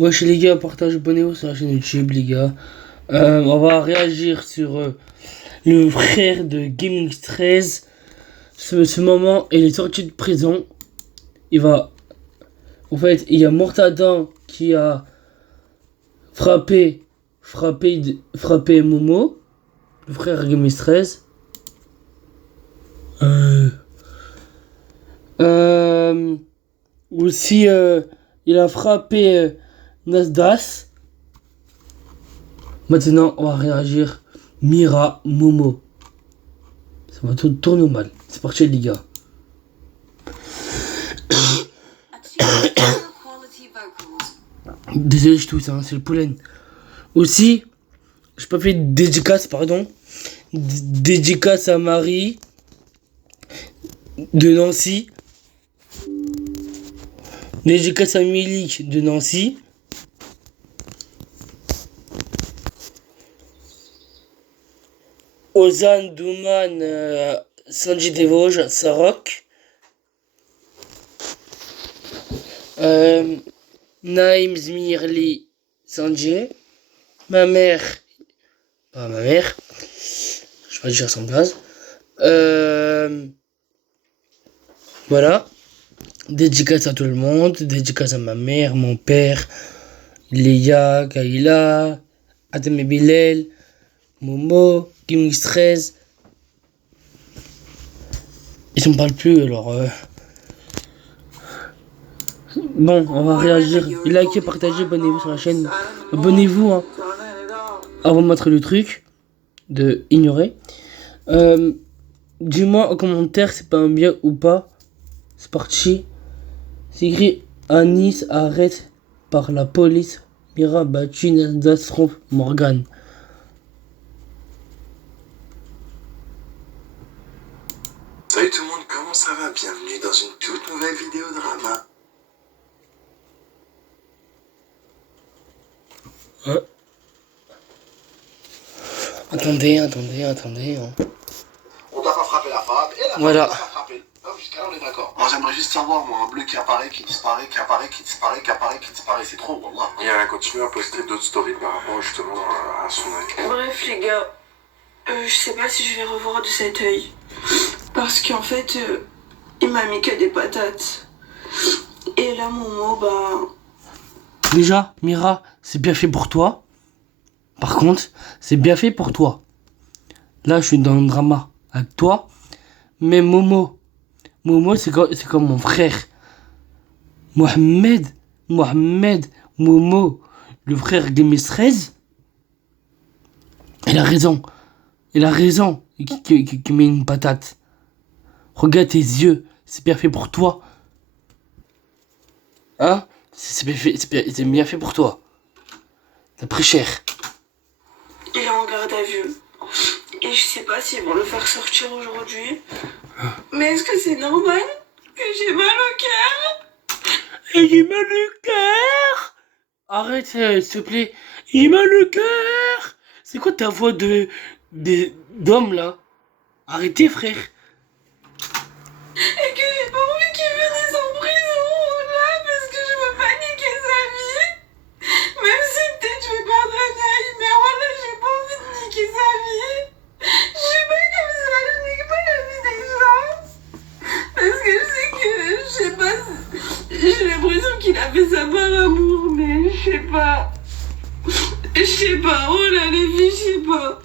Wesh les gars, partage, abonnez-vous sur la chaîne YouTube les gars. On va réagir sur le frère de Gaming 13. Ce moment, il est sorti de prison. Il va... En fait, il y a Mortadan qui a frappé Momo, le frère de Gaming 13. Aussi, il a frappé Nasdas. Maintenant, on va réagir. Mira, Momo. Ça va tout tourner mal. C'est parti, les gars. Désolé, je tousse, hein, c'est le pollen. Aussi, j'ai pas fait de dédicace, pardon. Dédicace à Marie de Nancy. Dédicace à Milik de Nancy. Ozan Douman, Sanji des Vosges, Sarok. Naïm Zmirli, Sanji. Ma mère. Pas ma mère. Je vais pas dire son blaze. Voilà. Dédicace à tout le monde. Dédicace à ma mère, mon père, Léa, Kaila, Adam et Bilal, Momo, Gaming 13. Ils ne me parlent plus alors. Bon, on va réagir. Likez, partagez, abonnez-vous sur la chaîne. Abonnez-vous hein, avant de mettre le truc de ignorer. Dis-moi en commentaire si c'est pas un bien ou pas. C'est parti. C'est écrit Anis arrête par la police. Mira battu Nasdas Morgan. Salut tout le monde, comment ça va? Bienvenue dans une toute nouvelle vidéo drama. Hein? Attendez. Hein. On doit pas frapper la femme et la femme Voilà. doit pas frapper. Jusqu'à là on est d'accord. Moi j'aimerais juste savoir, moi, un bleu qui apparaît, qui disparaît, qui apparaît, qui disparaît, qui apparaît, qui disparaît, c'est trop, wallah. Et elle a continué à poster d'autres stories par rapport justement à son œil. Bref les gars, je sais pas si je vais revoir de cet œil. Parce qu'en fait, il m'a mis que des patates. Et là, Momo, Déjà, Mira, c'est bien fait pour toi. Par contre, c'est bien fait pour toi. Là, je suis dans le drama avec toi. Mais Momo, c'est comme mon frère. Mohamed, Momo, le frère de mes 13. Il a raison. Qui met une patate. Regarde tes yeux. C'est bien fait pour toi. Hein? C'est bien fait pour toi. T'as pris cher. il est en garde à vue. Et je sais pas s'ils vont le faire sortir aujourd'hui. Mais est-ce que c'est normal que j'ai mal au cœur? Et j'ai mal au cœur. Arrête, s'il te plaît. J'ai mal au cœur. C'est quoi ta voix d'homme là? Arrêtez, frère. Et que j'ai pas envie qu'il finisse en prison, là, parce que je veux pas niquer sa vie. Même si peut-être je vais perdre un œil, mais voilà, j'ai pas envie de niquer sa vie. Je suis pas comme ça, je nique pas la vie des gens. Parce que je sais que, je sais pas, j'ai l'impression qu'il a fait ça par amour, mais je sais pas. Je sais pas, oh là, les filles, je sais pas.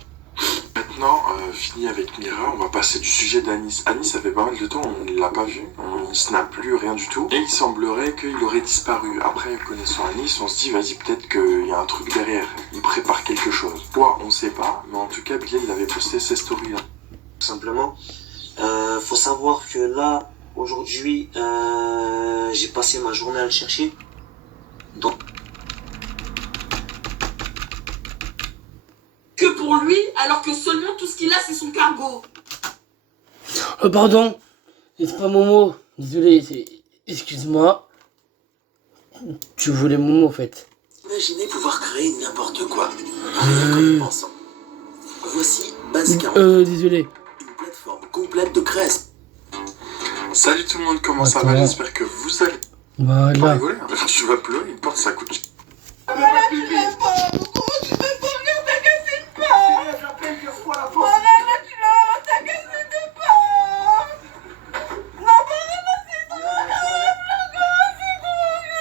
Maintenant, fini avec Mira, on va passer du sujet d'Anis. Anis, ça fait pas mal de temps, on ne l'a pas vu, il snap plus, rien du tout. Et il semblerait qu'il aurait disparu. Après, connaissant Anis, on se dit, vas-y, peut-être qu'il y a un truc derrière, il prépare quelque chose. Quoi, on sait pas, mais en tout cas, Bilal, il avait posté ces stories-là. Tout simplement, faut savoir que là, aujourd'hui, j'ai passé ma journée à le chercher. Donc, que pour lui, alors que seulement tout ce qu'il a, c'est son cargo. Pardon. C'est pas Momo. Désolé, excuse-moi. Tu voulais Momo en fait. imaginez pouvoir créer n'importe quoi, rien qu'en y pensant. Voici Basecamp, Désolé. une plateforme complète de création. Salut tout le monde, comment ça va? J'espère que vous allez pas Voilà. rigoler. Tu vas pleurer, une porte, ça coûte. Voilà, tu m'aimes pas. Comment tu m'aimes pas? Regarde, t'as cassé une part. Voilà, là, t'as cassé deux parts. Non, voilà, c'est trop grave,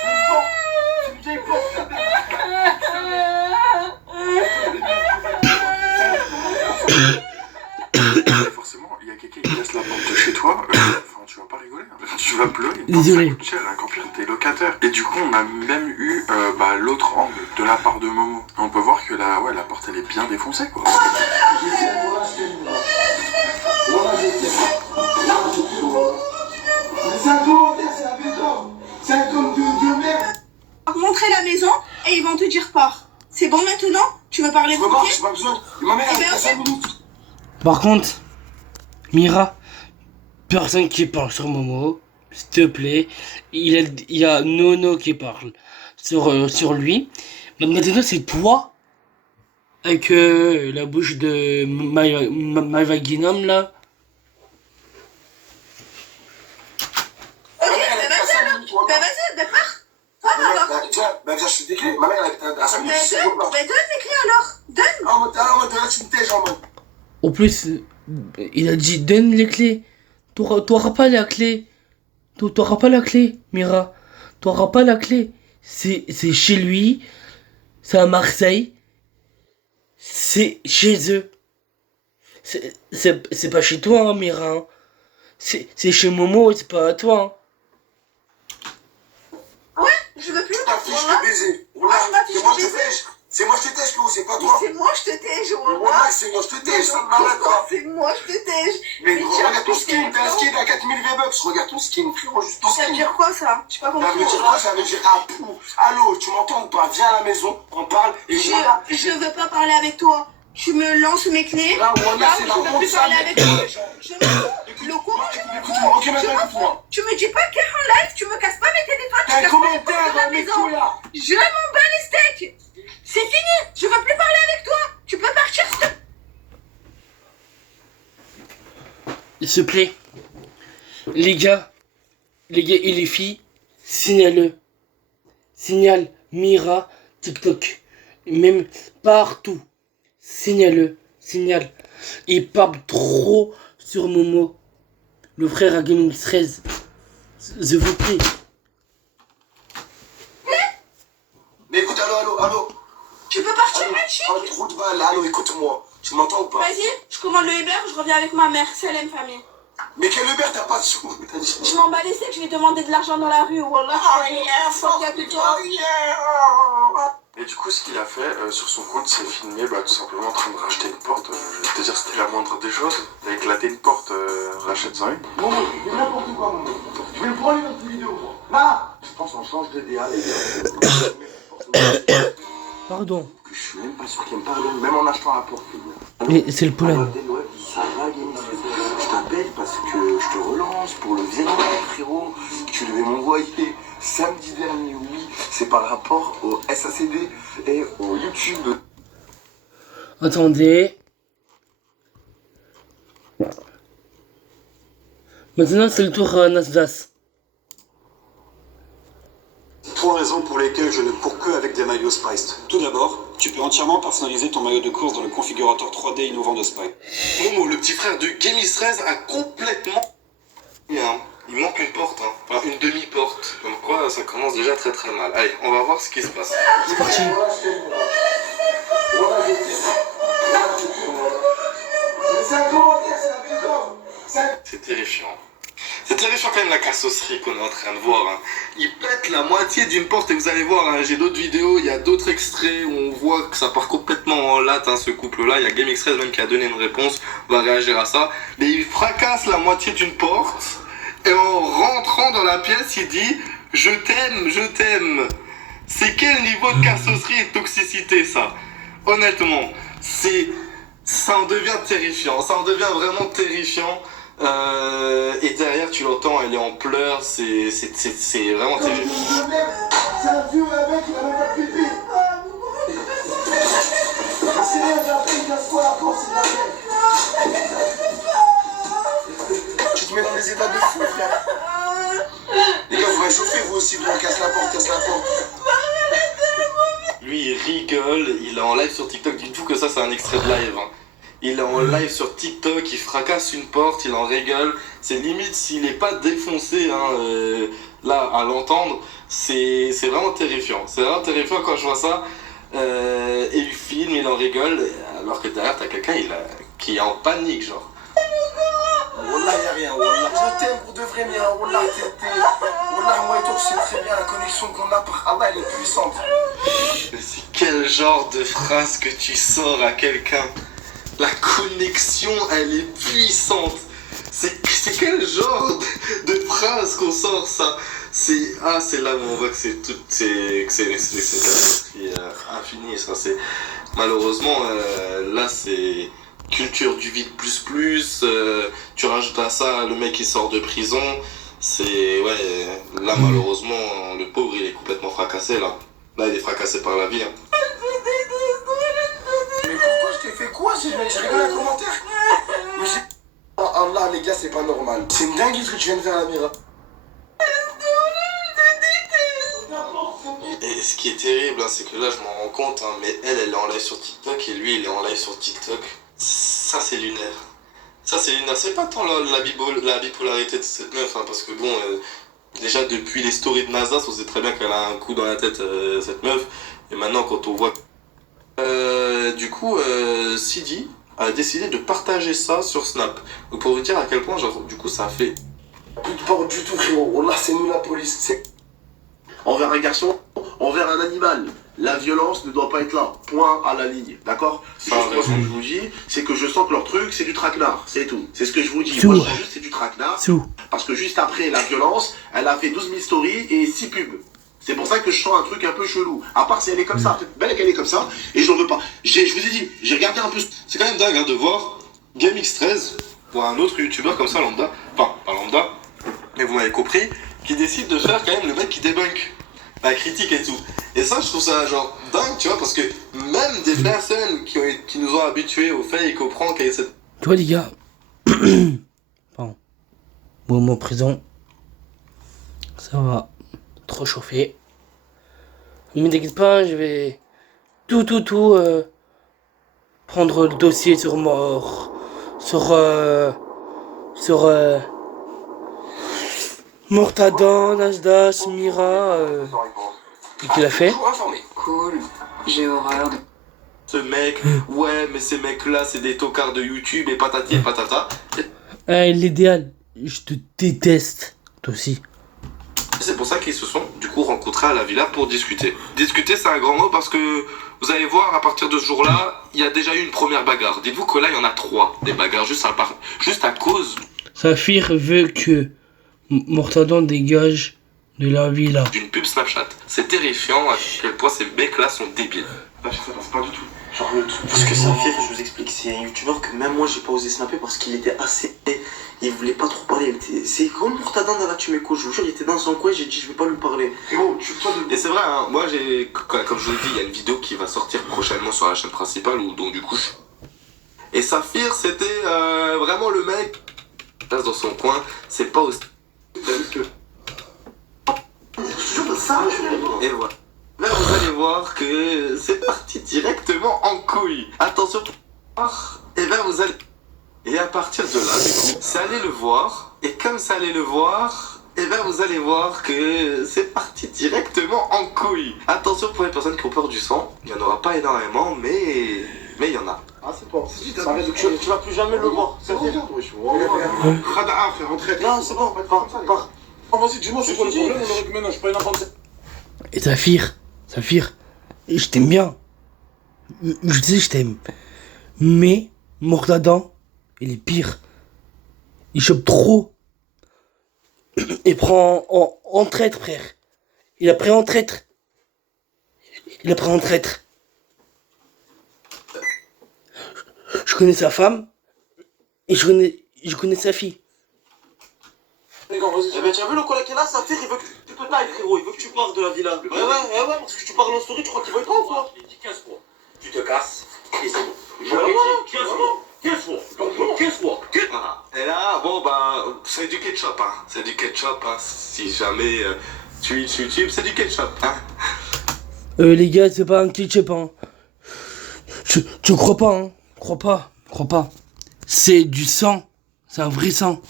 c'est trop Forcément, il y a quelqu'un qui casse la porte de chez toi. Enfin, tu vas pas rigoler. Tu vas pleurer. Désolé. Ça coûte cher, encore pire, t'es locataire. Et du coup, on a même eu l'autre angle de la part de Momo. On peut voir que la porte, elle est bien défoncée, quoi. Montrer la maison et ils vont te dire pars. C'est bon maintenant? Tu veux parler tranquille? J'ai pas besoin. Ma mère, elle a 5 minutes. Par contre, Mira, personne qui parle sur Momo, s'il te plaît. Il y a Nono qui parle sur lui. Maintenant, c'est toi, avec la bouche de Mavaginam là. Ok, bah vas-y, bah pars. Pars alors. Viens, je suis des clés. Ma mère, elle a 5 minutes. Bah donne les clés alors. Donne. Ah, là, tu me tèges en mode. En plus, il a dit donne les clés. T'auras pas la clé. T'auras pas la clé, Mira. T'auras pas la clé. C'est chez lui. C'est à Marseille. C'est chez eux. C'est pas chez toi, hein, Mira. Hein. C'est chez Momo, c'est pas à toi. Hein. Ouais, je veux plus. Ta fiche Voilà. de baiser. Ah, ma fiche C'est moi de je te baiser. tège. C'est moi je te tège, Clou, c'est pas toi. C'est moi je te tège, Voilà, voilà. c'est moi je te tège. Ça me malade, quoi. C'est moi je te tège. Mais tiens, regarde ton skin, t'as un skin à 4000 V-Bucks. Regarde ton skin, frérot, juste ton Ça veut skin. dire quoi ça? J'ai pas Ça compris. veut dire quoi? Ça veut dire ah pou. Allô, tu m'entends ou pas? Viens à la maison, on parle et voilà. Je veux pas parler avec toi. Tu me lances mes clés. Là, voilà, Là, c'est je la veux plus honte, ça. parler avec toi. Je me le courant, je me Écoute-moi, ok, Je maintenant me écoute-moi. Tu me dis pas qu'elle en live, tu me casses pas mes téléphones, tu T'as un casses pas les portes commentaire de la dans mes maison. couilles là. Je m'en bats les steaks. C'est fini, je veux plus parler avec toi. Tu peux partir, s'il te plaît. S'il te plaît. Les gars et les filles, signale-le. Signale Mira, TikTok. Même partout. Signale-le. Signale. Il parle trop sur Momo. Le frère à Gaming 13. Je vous prie. Mais écoute, allô. Tu peux partir, Allô, même chic. un trou de balle, allô, écoute-moi. Tu m'entends ou pas? Vas-y, je commande le Uber, je reviens avec ma mère, c'est l'aime famille. Mais quel Uber, t'as pas de sous? T'as dit. Je m'en bats les steaks, je vais demander de l'argent dans la rue, wallah. Et du coup, ce qu'il a fait sur son compte, c'est filmer tout simplement en train de racheter une porte. Je vais te dire, c'était la moindre des choses. Il a éclaté une porte, rachète-en une. Non, c'est n'importe quoi, mon mec. Je vais le prendre dans cette vidéo, moi. Là, je pense qu'on change de DA, les gars. Pardon. Je suis même pas sûr qu'il me parle, même en achetant la porte. Mais c'est le pollen. Ça va, Games? Je t'appelle parce que je te relance pour le virement, frérot. Tu devais m'envoyer samedi dernier, oui. C'est par rapport au SACD et au YouTube de... Attendez. Maintenant, c'est le tour à Nasdas. 3 raisons pour lesquelles je ne cours que avec des maillots Spiced. Tout d'abord, tu peux entièrement personnaliser ton maillot de course dans le configurateur 3D innovant de Spike. Momo, le petit frère de Gamis 13, a complètement... Il manque une porte, enfin une demi-porte. Comme quoi, ça commence déjà très très mal. Allez, on va voir ce qui se passe. C'est parti. C'est un commentaire, c'est la vidéo. C'est terrifiant. C'est terrifiant quand même la cassosserie qu'on est en train de voir. Hein. Il pète la moitié d'une porte et vous allez voir, hein, j'ai d'autres vidéos, il y a d'autres extraits où on voit que ça part complètement en latte, hein, ce couple-là. Il y a GameX13 même qui a donné une réponse, on va réagir à ça. Mais il fracasse la moitié d'une porte et en rentrant dans la pièce, il dit « Je t'aime, je t'aime ». C'est quel niveau de cassosserie et de toxicité ça? Honnêtement, ça en devient terrifiant, ça en devient vraiment terrifiant. Et derrière tu l'entends, elle est en pleurs, c'est vraiment terrible. C'est un vieux mec, il a même pas de pipi. C'est rien, j'ai appris, il casse quoi la porte, c'est de la merde. Tu te mets dans des états de fou, frère. Les gars, vous réchauffez vous aussi, vous casse la porte, casse la porte. Lui rigole, il est en live sur TikTok, dites-vous que ça c'est un extrait de live. Hein. Il est en live sur TikTok, il fracasse une porte, il en rigole. C'est limite s'il n'est pas défoncé hein, là à l'entendre, c'est vraiment terrifiant. C'est vraiment terrifiant quand je vois ça. Et il filme, il en rigole, alors que derrière t'as quelqu'un qui est en panique genre. Wallah, y'a rien, Wallah. Je t'aime pour de vrai, mais Wallah, Wallah, moi et toi, je sais très bien la connexion qu'on a par Allah, elle est puissante. Mais c'est quel genre de phrase que tu sors à quelqu'un? La connexion, elle est puissante. C'est quel genre de phrase qu'on sort ça? C'est là où on voit que c'est tout, c'est infini. Ça, c'est malheureusement là c'est culture du vide plus. Tu rajoutes à ça le mec qui sort de prison. C'est ouais là malheureusement le pauvre il est complètement fracassé là. Là il est fracassé par la vie. Hein. Mais pourquoi je t'ai fait quoi? Je rigole un commentaire. Mais oh Allah les gars, c'est pas normal. C'est une dinguerie ce que tu viens de faire, Amira. Et ce qui est terrible, hein, c'est que là je m'en rends compte, hein, mais elle est en live sur TikTok et lui il est en live sur TikTok. Ça c'est lunaire. Ça c'est lunaire. C'est pas tant la bipolarité de cette meuf, hein, parce que bon, déjà depuis les stories de NASA, on sait très bien qu'elle a un coup dans la tête, cette meuf. Et maintenant quand on voit... du coup, Sidi a décidé de partager ça sur Snap. Donc pour vous dire à quel point, genre, du coup ça a fait... Plus de porte du tout, frérot. Wallah, c'est nous la police. C'est... Envers un garçon, envers un animal. La violence ne doit pas être là. Point à la ligne. D'accord? C'est juste moi, ce que je vous dis, c'est que je sens que leur truc, c'est du traquenard. C'est tout. C'est ce que je vous dis. Moi, je sens juste c'est du traquenard. Parce que juste après la violence, elle a fait 12 000 stories et 6 pubs. C'est pour ça que je sens un truc un peu chelou. À part si elle est comme ça. Peut-être belle qu'elle est comme ça. Et je n'en veux pas. Je vous ai dit, j'ai regardé un peu. C'est quand même dingue hein, de voir GameX13 pour un autre youtubeur comme ça, lambda. Enfin, pas lambda, mais vous m'avez compris, qui décide de faire quand même le mec qui débunk la critique et tout. Et ça, je trouve ça genre dingue, tu vois, parce que même des personnes qui nous ont habitués au fake, au prank et cette... Tu vois les gars, pardon, moment présent, ça va trop chauffer. Mais t'inquiète pas, je vais tout prendre le dossier sur mort, sur Mortadan, Nasdas, Mira, et qu'il a fait. Cool, j'ai horreur de... Ce mec, ouais, mais ces mecs-là, c'est des tocards de YouTube et patati et patata. L'idéal, je te déteste, toi aussi. C'est pour ça qu'ils se sont du coup rencontrés à la villa pour discuter. Discuter, c'est un grand mot parce que vous allez voir, à partir de ce jour-là, il y a déjà eu une première bagarre. Dites-vous que là, il y en a 3 des bagarres juste à cause. Saphir veut que Mortadan dégage de la villa. D'une pub Snapchat. C'est terrifiant à quel point ces mecs-là sont débiles. Ça passe pas du tout. Genre le truc. Parce que Saphir, je vous explique, c'est un youtubeur que même moi j'ai pas osé snapper parce qu'il était assez... Il voulait pas trop parler. C'est comme Mortadan dans la Tumeco, je vous jure, il était dans son coin, j'ai dit je vais pas lui parler. Et c'est vrai, hein, moi j'ai... Comme je vous l'ai dit, il y a une vidéo qui va sortir prochainement sur la chaîne principale, où donc du coup... Et Saphir, c'était vraiment le mec... Dans son coin, c'est pas aussi... Et voilà. Là, vous allez voir que c'est parti directement en couille. Attention. Et là, vous allez... Et à partir de là, du coup, c'est aller le voir. Et comme ça allait le voir, et ben vous allez voir que c'est parti directement en couille. Attention pour les personnes qui ont peur du sang. Il n'y en aura pas énormément, mais il y en a. Ah, c'est bon. Tu vas plus jamais le voir. C'est bon. Khada'a, frère, rentrez. Non, c'est bon, pars. Vas-y, dis-moi, c'est quoi le problème? On aurait que maintenant, je suis pas une enfant. Et Saphir, je t'aime bien. Je sais, je t'aime. Mais Mortadan, il est pire. Il chope trop. Il prend en traître, frère. Il a pris en traître. Je connais sa femme. Et je connais sa fille. Eh ben, tu as vu le collègue qui est là, Saphir, il veut que tu te tailles, frérot, il veut que tu pars de la villa. Ouais, parce que tu parles en story, tu crois qu'il va être pas ou quoi? Je l'ai dit 15 fois. Tu te casses, et c'est bon. Je l'ai dit 15 fois. Et là, bon bah, c'est du ketchup, hein. C'est du ketchup, hein. Si jamais tu YouTube, c'est du ketchup, hein. Les gars, c'est pas un ketchup, hein. Je crois pas, hein. Crois pas. C'est du sang. C'est un vrai sang.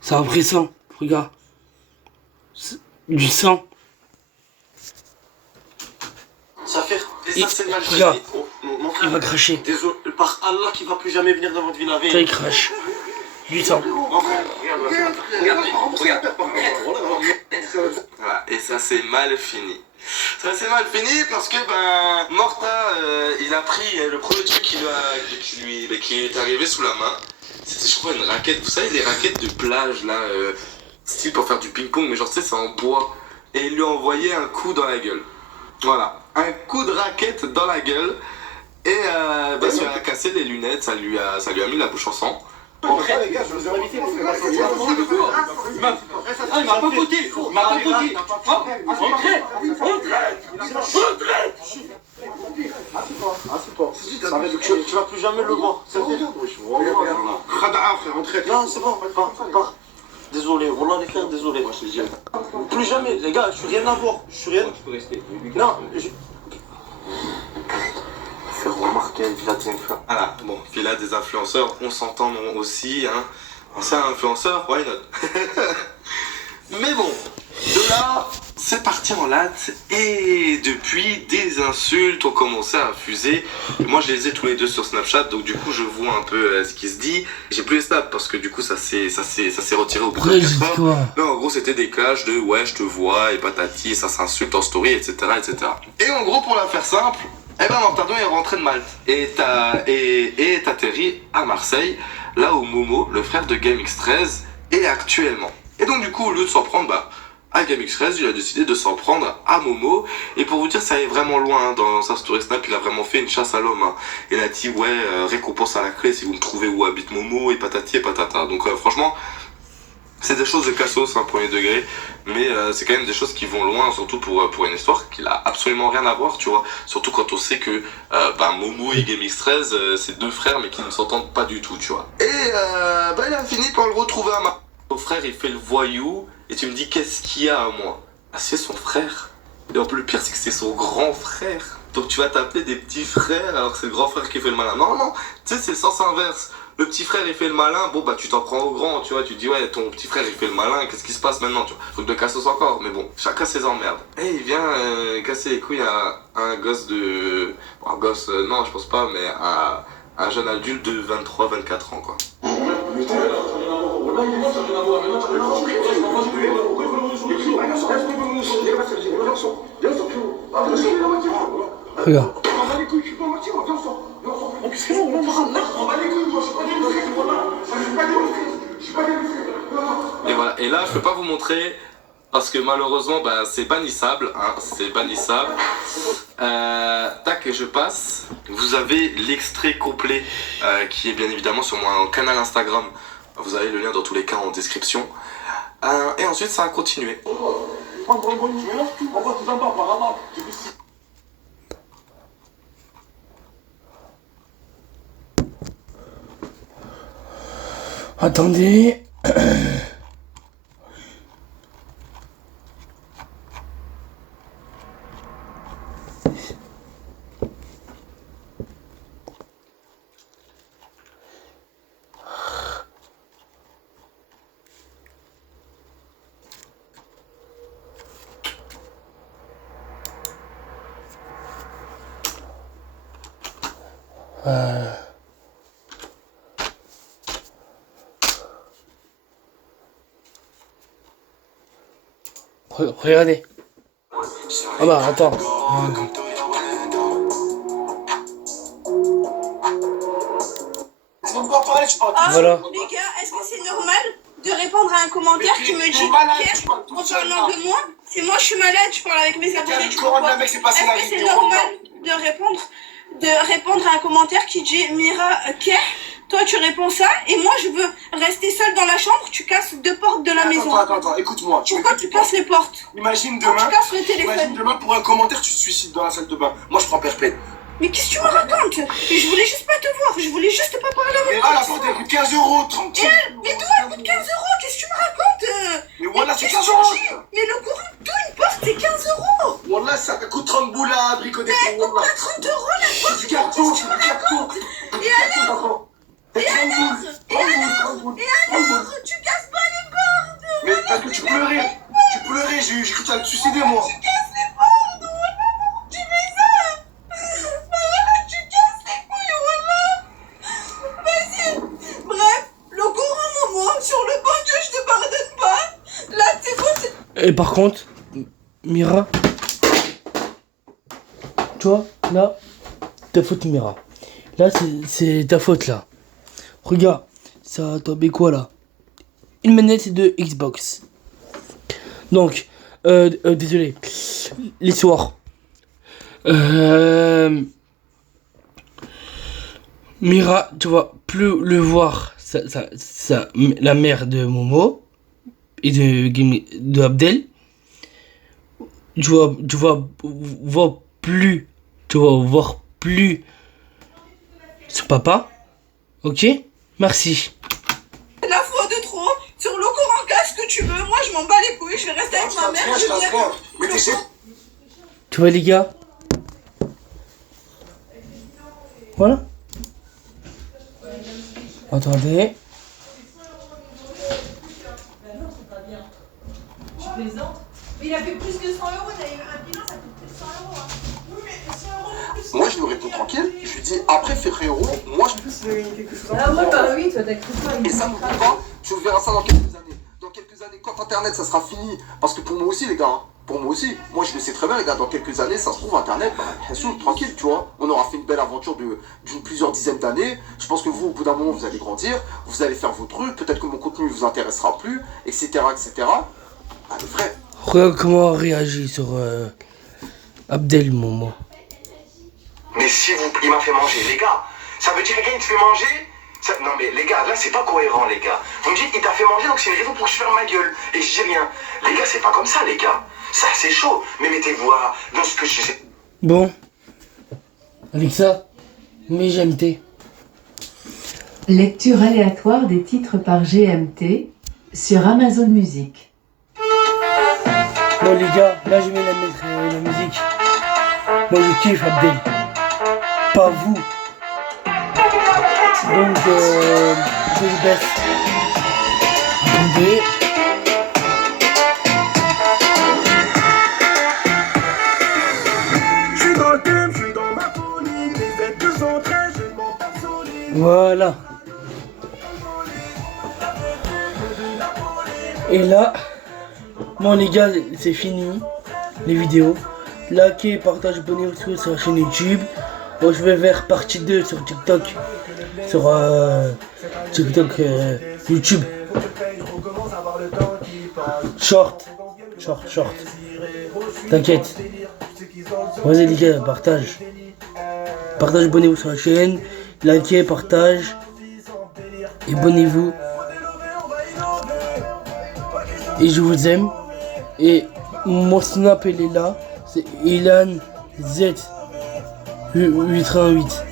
C'est un vrai sang. Regarde. C'est du sang. Ça fait. Et ça, c'est mal fini. Regarde. Oh, mon frère, Il va cracher. désolé, par Allah qui va plus jamais venir dans votre ville avec. Ça, il crache. Du sang. Mon frère, regarde. Voilà, et ça c'est mal fini. Ça c'est mal fini parce que Morta il a pris le premier truc qui lui est arrivé sous la main. C'était je crois une raquette, vous savez les raquettes de plage là, style pour faire du ping-pong mais genre tu sais c'est en bois. Et il lui a envoyé un coup dans la gueule. Voilà, un coup de raquette dans la gueule. Et ça lui a cassé les lunettes, ça lui a mis la bouche en sang. Entrez les gars, je vous ai invité parce que là, Il m'a pas foutu. Tu vas plus jamais le voir. C'est vrai. Non, c'est bon, pars. Désolé, Roland les frères, désolé. Plus jamais, les gars, je suis rien à voir. Je suis rien. Non, faire remarquer Villa des influenceurs. Voilà, bon, Villa des influenceurs, on s'entend aussi, hein. C'est un influenceur, why not? Mais bon, de là, c'est parti en latte, et depuis, des insultes ont commencé à infuser. Et moi, je les ai tous les deux sur Snapchat, donc du coup, je vois un peu ce qui se dit. J'ai plus les snaps, parce que du coup, ça s'est retiré au bout de 4 heures. Non, en gros, c'était des clashs de ouais, je te vois, et patati, et ça s'insulte en story, etc., etc. Et en gros, pour la faire simple, eh ben Mortadon est rentré de Malte et est atterri à Marseille, là où Momo, le frère de GameX13, est actuellement. Et donc du coup, au lieu de s'en prendre à GameX13, il a décidé de s'en prendre à Momo. Et pour vous dire, ça est vraiment loin, hein, dans sa story Snap, il a vraiment fait une chasse à l'homme. Hein. Il a dit ouais, récompense à la clé si vous me trouvez où habite Momo, et patati et patata. Donc franchement, c'est des choses de cassos, hein, premier degré, mais c'est quand même des choses qui vont loin, surtout pour une histoire qui n'a absolument rien à voir, tu vois. Surtout quand on sait que Momo et GameX13, c'est deux frères, mais qui ne s'entendent pas du tout, tu vois. Et il a fini par le retrouver à Ton frère, il fait le voyou, et tu me dis, qu'est-ce qu'il y a à moi? Ah, c'est son frère. Et en plus, le pire, c'est que c'est son grand frère. Donc tu vas t'appeler des petits frères, alors que c'est le grand frère qui fait le malin. Non, tu sais, c'est le sens inverse. Le petit frère il fait le malin, bon tu t'en prends au grand, tu vois, tu dis ouais ton petit frère il fait le malin, qu'est-ce qui se passe maintenant, tu vois, truc de cassos encore, mais bon, chacun ses emmerdes. Et il vient casser les couilles à un gosse de... Bon, un gosse, non je pense pas, mais à un jeune adulte de 23-24 ans quoi. Regarde. Et voilà, et là je peux pas vous montrer parce que malheureusement c'est bannissable, hein, c'est bannissable. Tac, et je passe. Vous avez l'extrait complet qui est bien évidemment sur mon canal Instagram. Vous avez le lien dans tous les cas en description. Et ensuite ça a continué. Attendez. Regardez. Ah bah attends. Voilà. Les gars, est-ce que c'est normal de répondre à un commentaire qui me dit Pierre, en parlant de moi, c'est moi je suis malade, je parle avec mes abonnés, tu comprends? Est-ce que c'est normal de répondre à un commentaire qui dit Mira, Kerr, toi tu réponds ça, et moi je veux rester seule dans la chambre, tu casses 2 portes de la maison. Attends, écoute-moi. Pourquoi tu casses les portes? Imagine Tu demain, casses le téléphone. pour un commentaire, tu te suicides dans la salle de bain. Moi, je prends perpète. Mais qu'est-ce que tu me racontes? Je voulais juste pas te voir, je voulais juste pas parler avec Mais toi. là, la porte, elle coûte 15 €, tranquille. Mais toi, elle coûte 15 €, qu'est-ce que tu me racontes? Mais voilà, c'est qu'est-ce 15 que €. tu dis? Mais le courant, tout une porte c'est 15 €. Wallah, ça coûte 30 boules à bricoler. Mais pourquoi 30 € la fois? C'est du carton, Tu me racontes. Et alors? Et alors, tu casses pas les bordes. Mais parce que tu pleurais. Tu pleurais, j'ai cru que tu allais te suicider, moi. Tu casses les bordes, voilà. Tu fais ça. Voilà, tu casses les couilles, voilà. Vas-y. Bref, le courant, maman, sur le banc que je te pardonne pas. Là, c'est bon, c'est... Et par contre, Mira, tu vois, là, ta faute, Mira. Là, c'est ta faute, là. Regarde, ça a tombé quoi, là? Une manette de Xbox. Donc, désolé. Les soirs. Mira, tu vas plus le voir. La mère de Momo et de Abdel. Tu vas voir plus. Tu vas voir plus son papa. Ok? Merci. La fois de trop, sur le courant, casse ce que tu veux. Moi, je m'en bats les couilles. Je vais rester avec ma mère. Je viens. Mais tu sais. Tu vois, les gars? Voilà. Attendez. Tu plaisantes? Mais il a fait plus que 100 €. T'as eu un bilan, ça coûte plus de 100 €. Hein. Oui, mais 100 € plus. Moi, je lui réponds tranquille. Je lui dis, après, frérot, moi, je Ah, moi, bah oui, toi, t'as cru quoi? Et ça, n'oublie pas, tu verras ça dans quelques années. Dans quelques années, quand Internet, ça sera fini. Parce que pour moi aussi, les gars, hein, pour moi aussi, moi je le sais très bien, les gars, dans quelques années, ça se trouve, Internet, bah, tranquille, tu vois. On aura fait une belle aventure d'une plusieurs dizaines d'années. Je pense que vous, au bout d'un moment, vous allez grandir, vous allez faire vos trucs, peut-être que mon contenu ne vous intéressera plus, etc., etc. Bah, le frère. Regarde comment on réagit sur Abdel, Momo. Mais s'il vous plaît, il m'a fait manger, les gars. Ça veut dire que quelqu'un il te fait manger non mais les gars, là c'est pas cohérent les gars. Vous me dites il t'a fait manger donc c'est une raison pour que je ferme ma gueule. Et je dis rien. Les gars c'est pas comme ça les gars. Ça c'est chaud. Mais mettez-vous dans ce que je sais. Bon. Avec ça, mais GMT. Lecture aléatoire des titres par GMT sur Amazon Music. Bon les gars, là je vais la mettre la musique. Moi je kiffe Abdel. Pas vous. Donc je baisse. Attendez. Je suis dans le thème, je suis dans ma folie. Les fêtes sont très, je m'en passe au lit. Voilà. Et là, bon les gars, c'est fini les vidéos. Likez, partagez, abonnez-vous sur la chaîne YouTube. Bon, je vais vers partie 2 sur TikTok. Sur TikTok, YouTube. Short. T'inquiète. Vas-y les gars, partage. Partage, abonnez-vous sur la chaîne. Likez, partage. Et abonnez-vous. Et je vous aime. Et mon snap il est là. C'est Ilan Z 838.